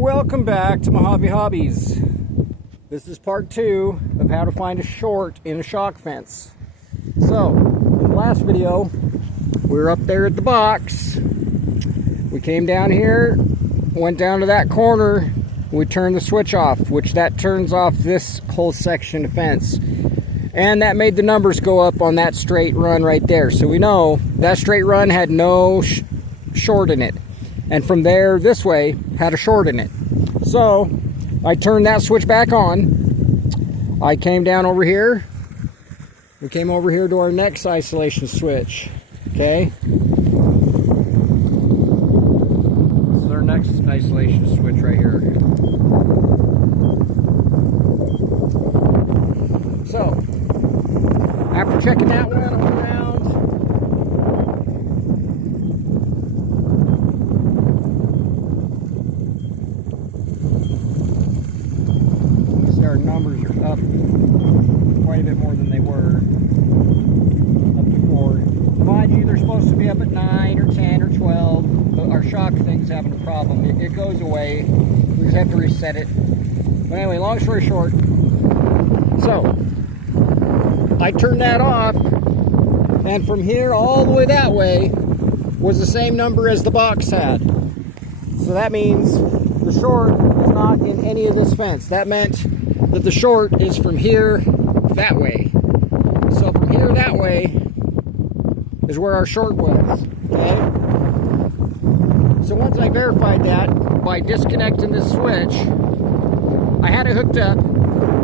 Welcome back to Mojave Hobbies. This is part 2 of how to find a short in a shock fence. So, in the last video, we were up there at the box. We came down here, went down to that corner, we turned the switch off, which that turns off this whole section of fence. And that made the numbers go up on that straight run right there. So we know that straight run had no short in it. And from there, this way, had a short in it. So, I turned that switch back on. I came down over here. We came over here to our next isolation switch. Okay? This is our next isolation switch right here. So, after checking that one around, our numbers are up quite a bit more than they were up before. Mind you, they're supposed to be up at 9 or 10 or 12, but our shock thing's having a problem. It goes away. We just have to reset it. But anyway, long story short, so I turned that off, and from here all the way that way was the same number as the box had. So that means the short is not in any of this fence. That meant that the short is from here that way. So from here that way is where our short was, okay? So once I verified that by disconnecting this switch, I had it hooked up,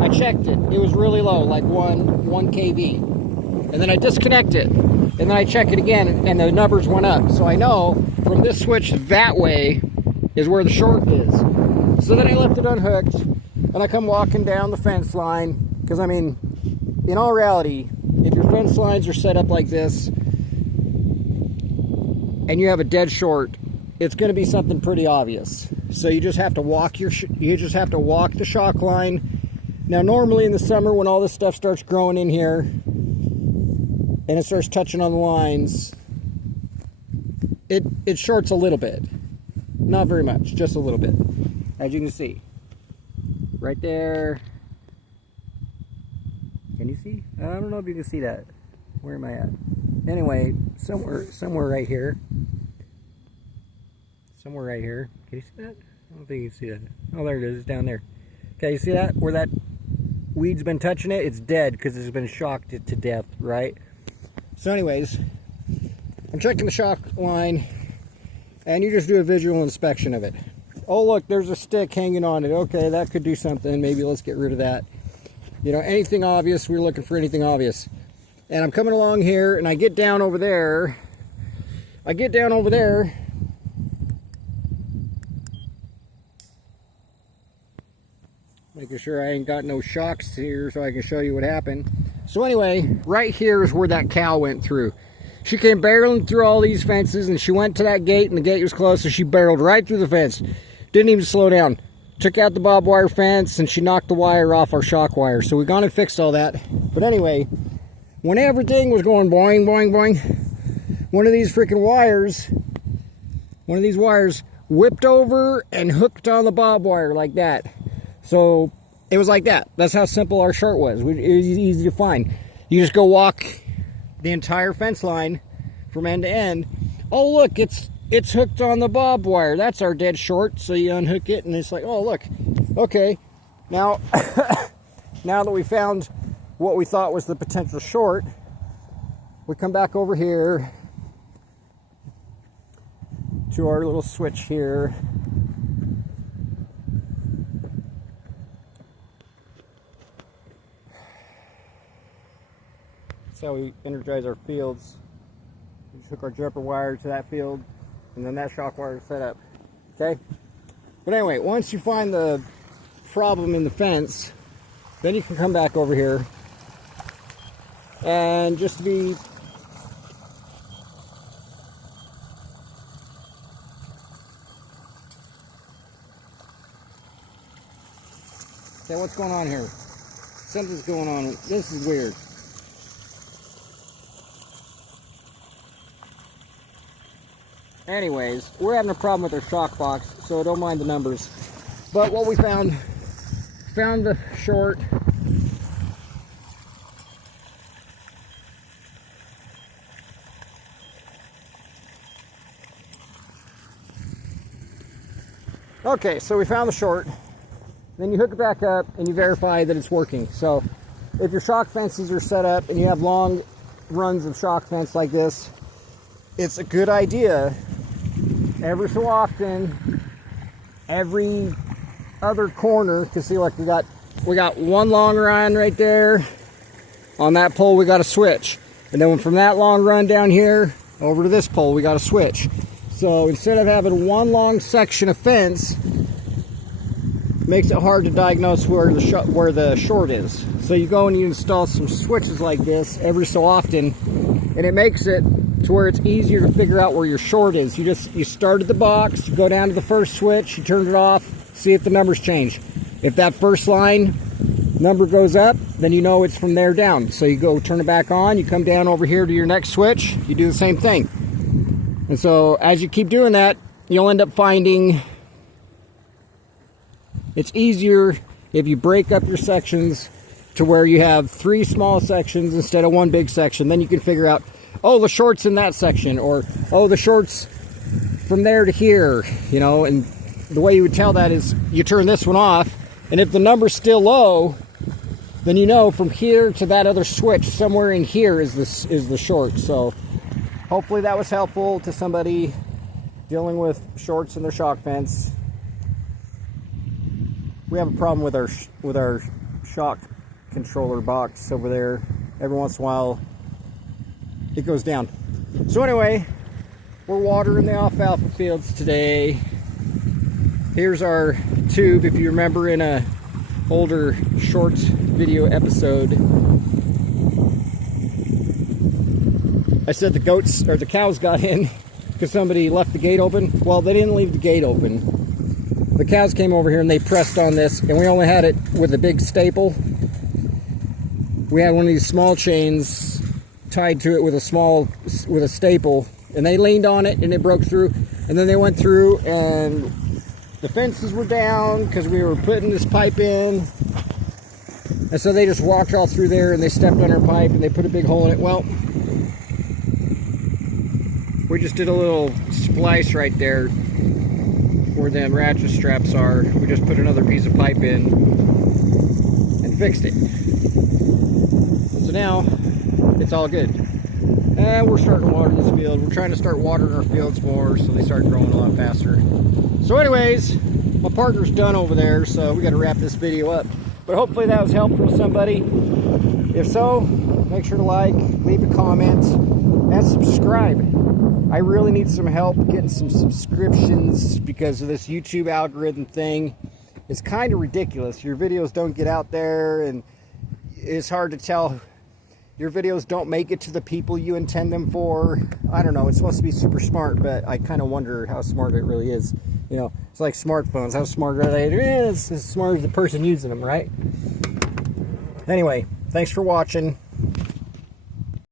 I checked it, it was really low, like 1 kV. And then I disconnect it, and then I check it again, and the numbers went up. So I know from this switch that way is where the short is. So then I left it unhooked, and I come walking down the fence line, because I mean, in all reality, if your fence lines are set up like this, and you have a dead short, it's going to be something pretty obvious. So you just have to walk the shock line. Now normally in the summer when all this stuff starts growing in here, and it starts touching on the lines, it shorts a little bit. Not very much, just a little bit, as you can see. Right there. Can you see? I don't know if you can see that. Where am I at? Anyway, somewhere right here. Somewhere right here. Can you see that? I don't think you can see that. Oh, there it is. It's down there. Okay, you see that? Where that weed's been touching it? It's dead because it's been shocked to death, right? So anyways, I'm checking the shock line, and you just do a visual inspection of it. Oh look, there's a stick hanging on it. Okay, that could do something. Maybe let's get rid of that. You know, anything obvious, we're looking for anything obvious. And I'm coming along here, and I get down over there. Making sure I ain't got no shocks here so I can show you what happened. So anyway, right here is where that cow went through. She came barreling through all these fences, and she went to that gate, and the gate was closed, so she barreled right through the fence. Didn't even slow down. Took out the barbed wire fence, and she knocked the wire off our shock wire. So we gone and fixed all that. But anyway, when everything was going boing, boing, boing, one of these wires whipped over and hooked on the barbed wire like that. So it was like that. That's how simple our short was. It was easy to find. You just go walk the entire fence line from end to end. Oh look, it's hooked on the barbed wire. That's our dead short. So you unhook it, and it's like, oh look, okay. Now, now that we found what we thought was the potential short, we come back over here to our little switch here. That's how we energize our fields. We just hook our jumper wire to that field, and then that shock wire is set up. Okay? But anyway, once you find the problem in the fence, then you can come back over here, and just to be okay, what's going on here? Something's going on. This is weird. Anyways, we're having a problem with our shock box, so don't mind the numbers. But what we found the short. Okay, so we found the short. Then you hook it back up and you verify that it's working. So if your shock fences are set up and you have long runs of shock fence like this, it's a good idea every so often, every other corner, because see, like we got one long run right there. On that pole we got a switch, and then from that long run down here over to this pole we got a switch. So instead of having one long section of fence, makes it hard to diagnose where the short is. So you go and you install some switches like this every so often, and it makes it to where it's easier to figure out where your short is. You started the box, you go down to the first switch, you turn it off, see if the numbers change. If that first line number goes up, then you know it's from there down. So you go turn it back on, you come down over here to your next switch, you do the same thing. And so as you keep doing that, you'll end up finding it's easier if you break up your sections to where you have 3 small sections instead of 1 big section. Then you can figure out, oh, the short's in that section, or oh, the short's from there to here, you know. And the way you would tell that is you turn this one off, and if the number's still low, then you know from here to that other switch, somewhere in here is the short. So hopefully that was helpful to somebody dealing with shorts in their shock fence. We have a problem with our shock controller box over there. Every once in a while it goes down. So anyway, we're watering the alfalfa fields today. Here's our tube. If you remember in a older shorts video episode, I said the goats or the cows got in because somebody left the gate open. Well, they didn't leave the gate open. The cows came over here and they pressed on this, and we only had it with a big staple. We had one of these small chains tied to it with a staple, and they leaned on it and it broke through. And then they went through and the fences were down because we were putting this pipe in. And so they just walked all through there and they stepped on our pipe and they put a big hole in it. Well, we just did a little splice right there where them ratchet straps are. We just put another piece of pipe in and fixed it. So now it's all good. And we're starting to water this field. We're trying to start watering our fields more so they start growing a lot faster. So anyways, my partner's done over there, so we got to wrap this video up. But hopefully that was helpful to somebody. If so, make sure to like, leave a comment, and subscribe. I really need some help getting some subscriptions because of this YouTube algorithm thing. It's kind of ridiculous. Your videos don't get out there, and it's hard to tell. Your videos don't make it to the people you intend them for. I don't know. It's supposed to be super smart, but I kind of wonder how smart it really is. You know, it's like smartphones. How smart are they? It's as smart as the person using them, right? Anyway, thanks for watching.